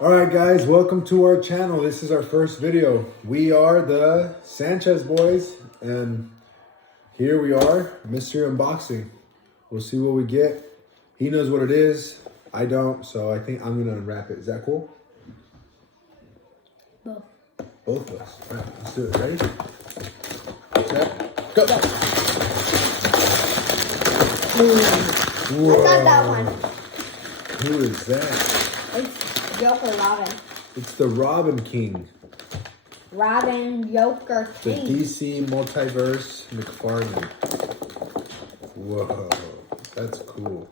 Alright guys, welcome to our channel. This is our first video. We are the Sanchez boys, and here we are, mystery unboxing. We'll see what we get. He knows what it is. I don't, so I think I'm gonna unwrap it. Is that cool? Both. Both of us. Alright, let's do it. Ready? Set, go! Whoa. I got that one. Who is that? It's Joker Robin. It's the Robin King. Robin Joker The King. DC Multiverse McFarlane. Whoa, that's cool.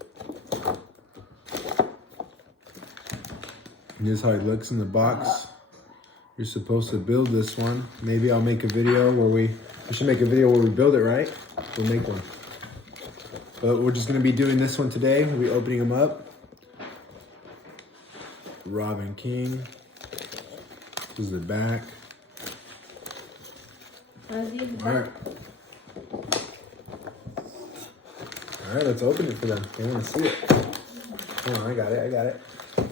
Here's how it looks in the box. You're supposed to build this one. Maybe I'll make a video where we should make a video where we build it, right? We'll make one. But we're just gonna be doing this one today. We'll be opening them up. Robin King. This is the back. Alright. Alright, let's open it for them. They want to see it. Come on, I got it.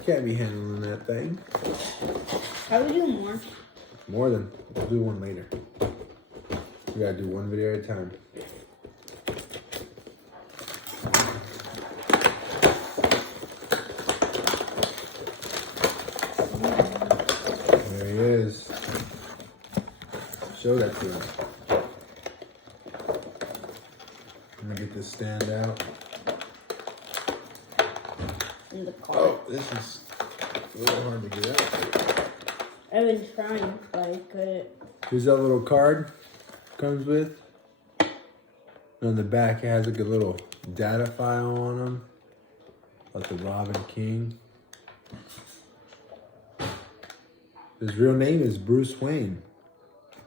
Can't be handling that thing. How do we do more? More than, we'll do one later. We gotta do one video at a time. There he is. Show that to him. I'm gonna get this stand out. In the car. Oh, this is a little hard to get out. I've been trying, but I couldn't. Here's that little card comes with. On the back, it has like a little data file on them. Like the Robin King. His real name is Bruce Wayne.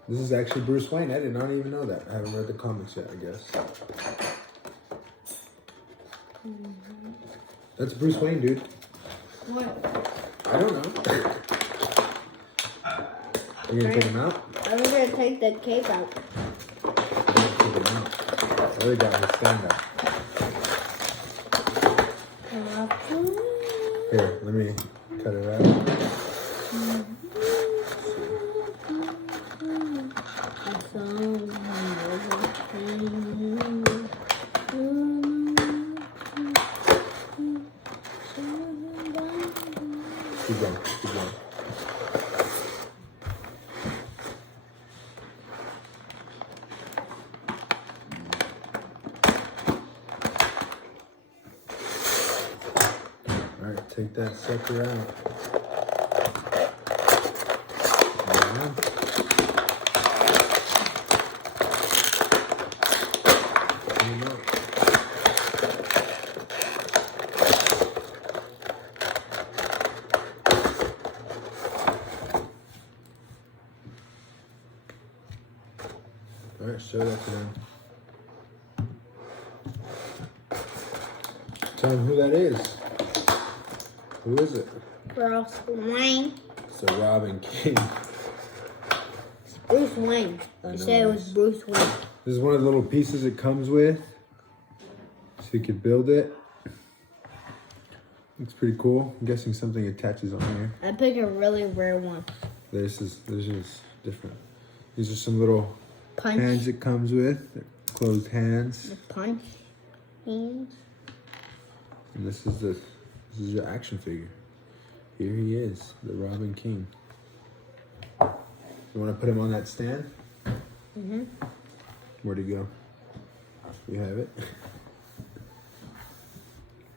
This is actually Bruce Wayne. I did not even know that. I haven't read the comics yet, I guess. That's Bruce Wayne, dude. What? I don't know. You gonna take him out? I'm gonna take the cape out. Take him out. Oh, they got his stand up. Here, let me cut it out. Keep going. Alright, take that sucker out. Alright, show that to them. Tell them who that is. Who is it? Bruce Wayne. It's the Robin King. It's Bruce Wayne. I said it was Bruce Wayne. This is one of the little pieces it comes with. So you could build it. It's pretty cool. I'm guessing something attaches on here. I picked a really rare one. This is different. These are some little hands it comes with. Closed hands. The punch hands. And this is your action figure. Here he is, the Robin King. You want to put him on that stand? Mm-hmm. Where'd he go? You have it?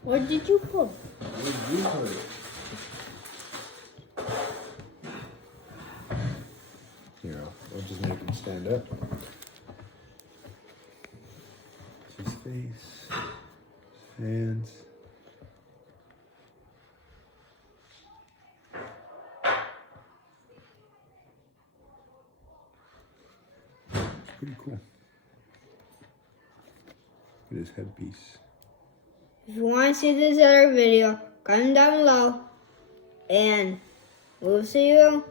Where did you put? Where did you put it? Here, I'll just make him stand up. His face, his hands. Pretty cool. Look at his headpiece. If you want to see this other video, comment down below. And we'll see you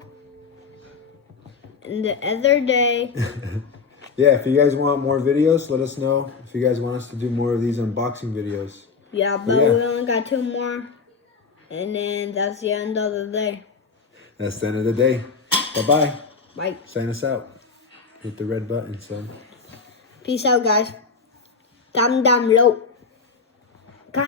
in the other day. Yeah, if you guys want more videos, let us know. If you guys want us to do more of these unboxing videos. Yeah, but we only got 2 more. And then that's the end of the day. That's the end of the day. Bye-bye. Bye. Sign us out. Hit the red button, son. Peace out, guys. Dam dam low.